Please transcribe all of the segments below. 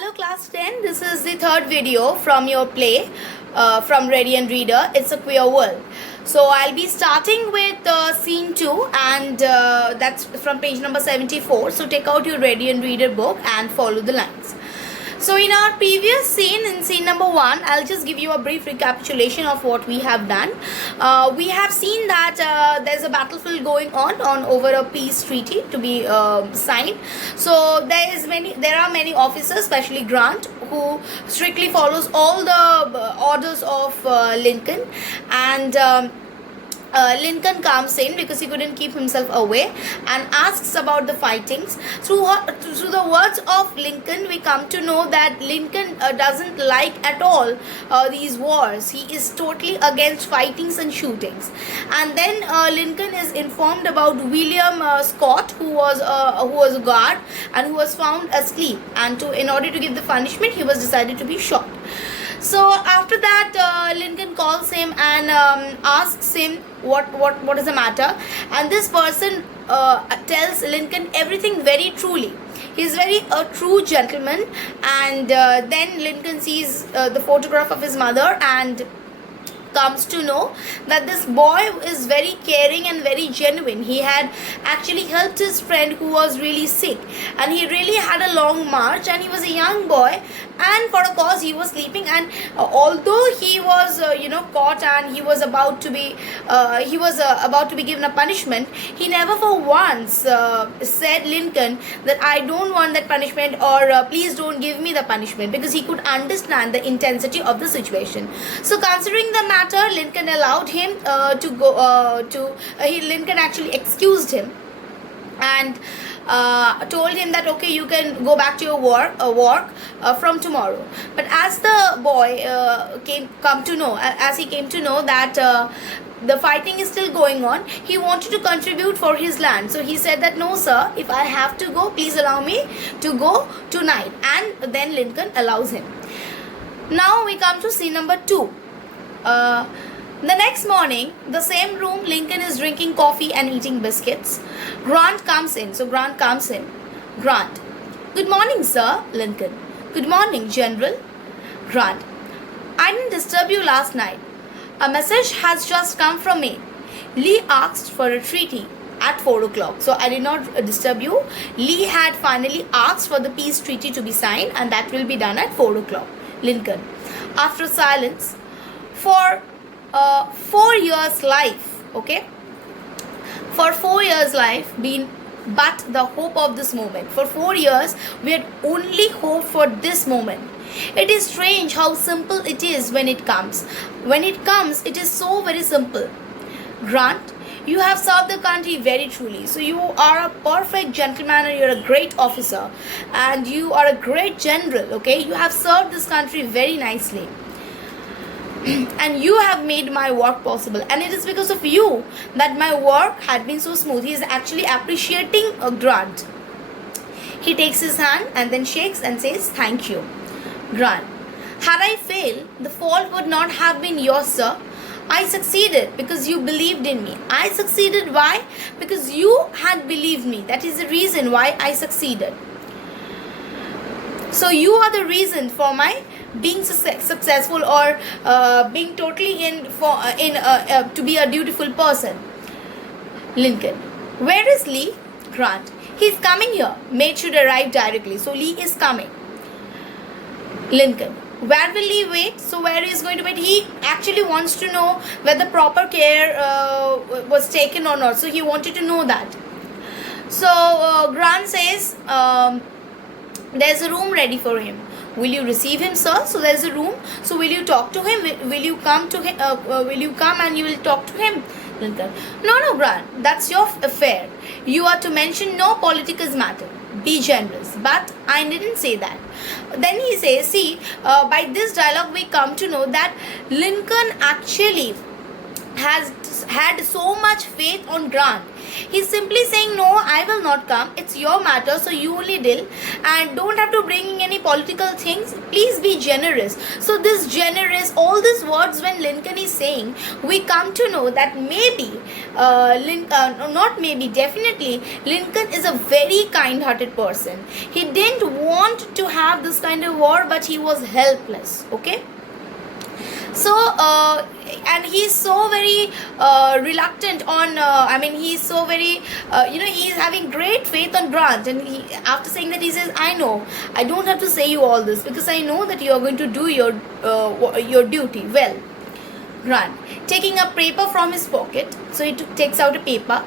Hello class 10, this is the third video from your play from Ready and Reader. It's a queer world. So I'll be starting with scene 2 and that's from page number 74. So take out your Ready and Reader book and follow the lines. So in our previous scene, in scene number 1, I'll just give you a brief recapitulation of what we have done. We have seen that there's a battlefield going on over a peace treaty to be signed. So there are many officers, especially Grant, who strictly follows all the orders of Lincoln, and Lincoln comes in because he couldn't keep himself away and asks about the fightings. Through the words of Lincoln, we come to know that Lincoln doesn't like at all these wars. He is totally against fightings and shootings. And then Lincoln is informed about William Scott, who was a guard and who was found asleep. And in order to give the punishment, he was decided to be shot. So after that, Lincoln calls him and asks him what is the matter, and this person tells Lincoln everything very truly. He's very a true gentleman, and then Lincoln sees the photograph of his mother and comes to know that this boy is very caring and very genuine. He had actually helped his friend who was really sick, and he really had a long march, and he was a young boy, and for a cause he was sleeping, and although he was caught and he was about to be given a punishment, he never for once said Lincoln that I don't want that punishment, or please don't give me the punishment, because he could understand the intensity of the situation. So considering the matter, Lincoln allowed him to go Lincoln actually excused him and told him that okay, you can go back to your work from tomorrow. But as the boy came to know that the fighting is still going on, he wanted to contribute for his land. So he said that no sir, if I have to go, please allow me to go tonight. And then Lincoln allows him. Now we come to scene number 2. The next morning, the same room, Lincoln is drinking coffee and eating biscuits. Grant comes in. Grant. Good morning, sir. Lincoln. Good morning, General. Grant. I didn't disturb you last night. A message has just come from me. Lee asked for a treaty at 4 o'clock. So I did not disturb you. Lee had finally asked for the peace treaty to be signed, and that will be done at 4 o'clock. Lincoln. After silence, for 4 years life, okay, for 4 years life been but the hope of this moment. For 4 years we had only hope for this moment. It is strange how simple it is when it comes. When it comes, it is so very simple. Grant, you have served the country very truly. So you are a perfect gentleman, and you're a great officer, and you are a great general, okay. You have served this country very nicely, and you have made my work possible, and it is because of you that my work had been so smooth. He is actually appreciating Grant. He takes his hand and then shakes and says thank you. Grant, had I failed, the fault would not have been yours, sir. I succeeded because you believed in me. I succeeded why? Because you had believed me. That is the reason why I succeeded. So you are the reason for my being successful, or being totally to be a dutiful person. Lincoln. Where is Lee? Grant. He's coming here. Maid should arrive directly. So Lee is coming. Lincoln. Where will Lee wait? So where he is going to wait? He actually wants to know whether proper care was taken or not. So he wanted to know that. So Grant says there's a room ready for him. Will you receive him, sir? So there's a room. So will you talk to him? Will you come to him? Will you come and you will talk to him? Lincoln. No, Grant. That's your affair. You are to mention no political matter. Be generous. But I didn't say that. Then he says, see, by this dialogue we come to know that Lincoln actually has had so much faith on Grant. He's simply saying, no, I will not come. It's your matter, so you only deal, and don't have to bring in any political things. Please be generous. So this generous, all these words when Lincoln is saying, we come to know that maybe, not maybe, definitely, Lincoln is a very kind-hearted person. He didn't want to have this kind of war, but he was helpless. Okay. So and he's so very reluctant on he's so very he's having great faith on Grant, and he, after saying that, he says, I know I don't have to say you all this, because I know that you are going to do your duty well. Grant taking a paper from his pocket, so he takes out a paper.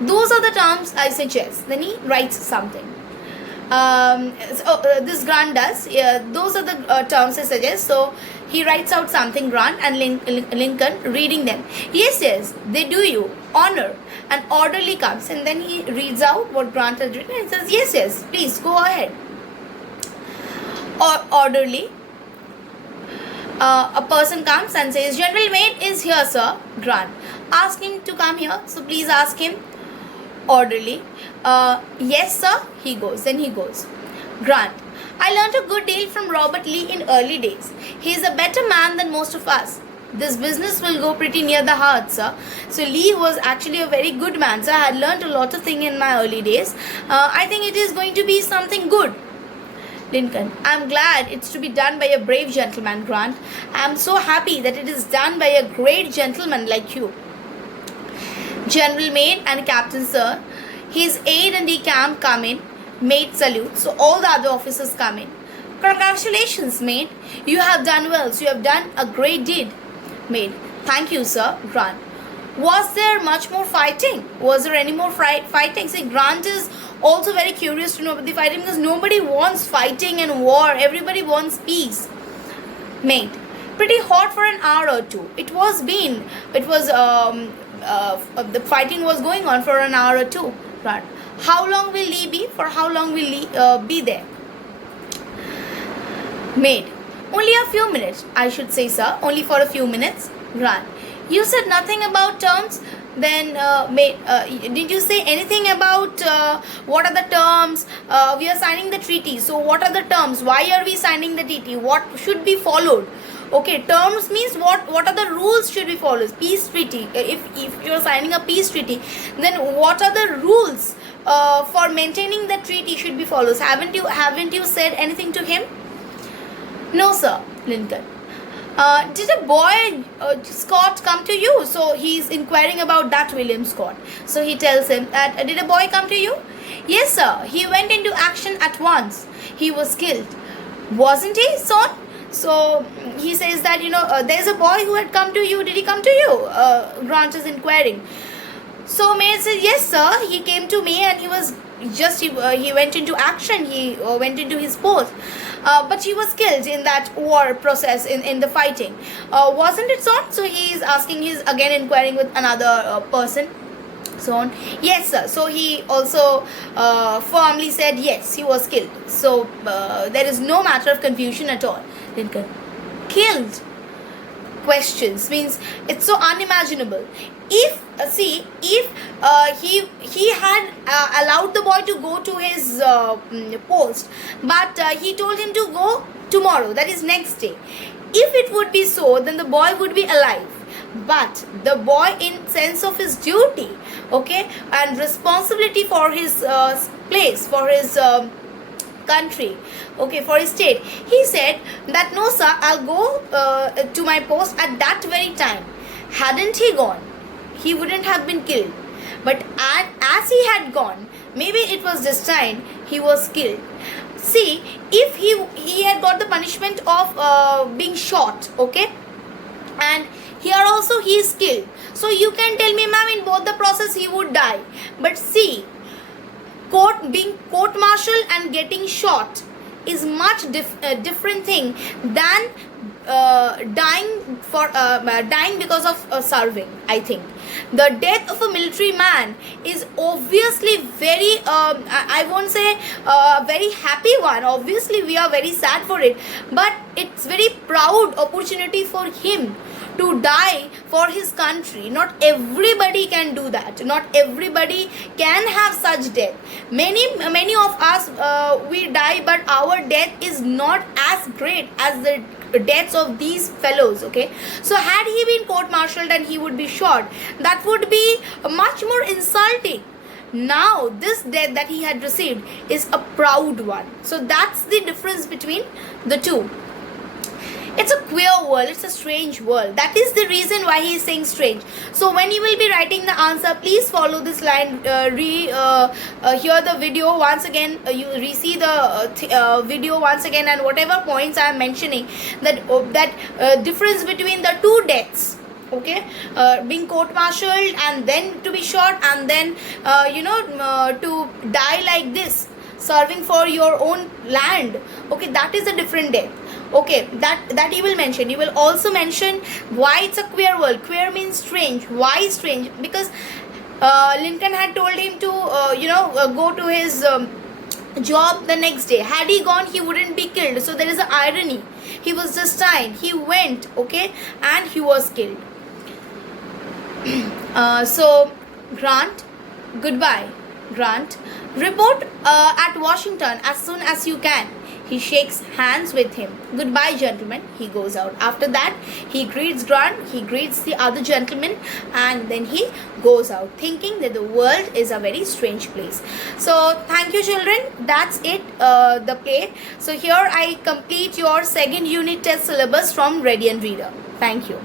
Those are the terms I suggest. Then he writes something. This Grant does. Those are the terms I suggest. So he writes out something, Grant, and Lincoln reading them. Yes, they do you honor. An orderly comes, and then he reads out what Grant has written and says, yes, please go ahead. Orderly. A person comes and says, General Mate is here, sir. Grant, ask him to come here. So please ask him. Orderly. Yes, sir. He goes. Then he goes. Grant, I learnt a good deal from Robert Lee in early days. He is a better man than most of us. This business will go pretty near the heart, sir. So Lee was actually a very good man, sir. I had learnt a lot of things in my early days. I think it is going to be something good. Lincoln, I'm glad it's to be done by a brave gentleman, Grant. I'm so happy that it is done by a great gentleman like you. General Mate and Captain, sir. His aide and the camp come in. Mate salute. So all the other officers come in. Congratulations, mate. You have done well. So you have done a great deed. Mate, thank you, sir. Grant, was there much more fighting? Was there any more fighting? See, Grant is also very curious to know about the fighting, because nobody wants fighting and war. Everybody wants peace. Mate, pretty hot for an hour or two. The fighting was going on for an hour or two. Grant, how long will Lee be? For how long will Lee be there? Mate, only a few minutes, I should say, sir. Only for a few minutes. Grant, you said nothing about terms. Then, did you say anything about what are the terms? We are signing the treaty. So, what are the terms? Why are we signing the treaty? What should be followed? Okay, terms means what are the rules should be followed? Peace treaty. If you are signing a peace treaty, then what are the rules for maintaining the treaty should be followed? Haven't you said anything to him? No, sir. Lincoln, did a boy Scott come to you? So he's inquiring about that William Scott. So he tells him that, did a boy come to you? Yes, sir. He went into action at once. He was killed. Wasn't he, son? So he says that, there's a boy who had come to you. Did he come to you? Grant is inquiring. So Mate says, yes, sir. He came to me, and he went into action. He went into his post. But he was killed in that war process, in the fighting. Wasn't it, son? So he is asking, he's again inquiring with another person. So on. Yes, sir. So he also firmly said, yes, he was killed. So there is no matter of confusion at all. Lincoln, killed? Questions means it's so unimaginable. If he had allowed the boy to go to his post, but he told him to go tomorrow, that is next day. If it would be so, then the boy would be alive. But the boy, in sense of his duty, okay, and responsibility for his place, for his country, okay, for his state, he said that, no, sir, I'll go to my post at that very time. Hadn't he gone, he wouldn't have been killed. But as he had gone, maybe it was destined, he was killed. See, if he had got the punishment of being shot, okay, and here also he is killed. So you can tell me, ma'am, in both the process he would die. But see, being court-martialed and getting shot is much different thing than dying because of serving. I think the death of a military man is obviously very I won't say very happy one. Obviously we are very sad for it, but it's very proud opportunity for him to die for his country. Not everybody can do that. Not everybody can have such death. Many of us, we die, but our death is not as great as the deaths of these fellows. Okay, so had he been court-martialed and he would be shot, that would be much more insulting. Now this death that he had received is a proud one. So that's the difference between the two. It's a queer world, it's a strange world. That is the reason why he is saying strange. So when you will be writing the answer, please follow this line, hear the video once again, you re-see the video once again, and whatever points I am mentioning, that difference between the two deaths. Okay, being court-martialed and then to be shot, and then to die like this, serving for your own land. Okay, that is a different death. Okay, that you will mention. You will also mention why it's a queer world. Queer means strange. Why strange? Because Lincoln had told him to go to his job the next day. Had he gone, he wouldn't be killed. So there is an irony. He was just dying. He went, okay, and he was killed. So Grant, goodbye. Grant, report at Washington as soon as you can. He shakes hands with him. Goodbye, gentlemen. He goes out. After that, he greets Grant, he greets the other gentleman, and then he goes out, thinking that the world is a very strange place. So, thank you, children. That's it, the play. So, here I complete your second unit test syllabus from Ready and Reader. Thank you.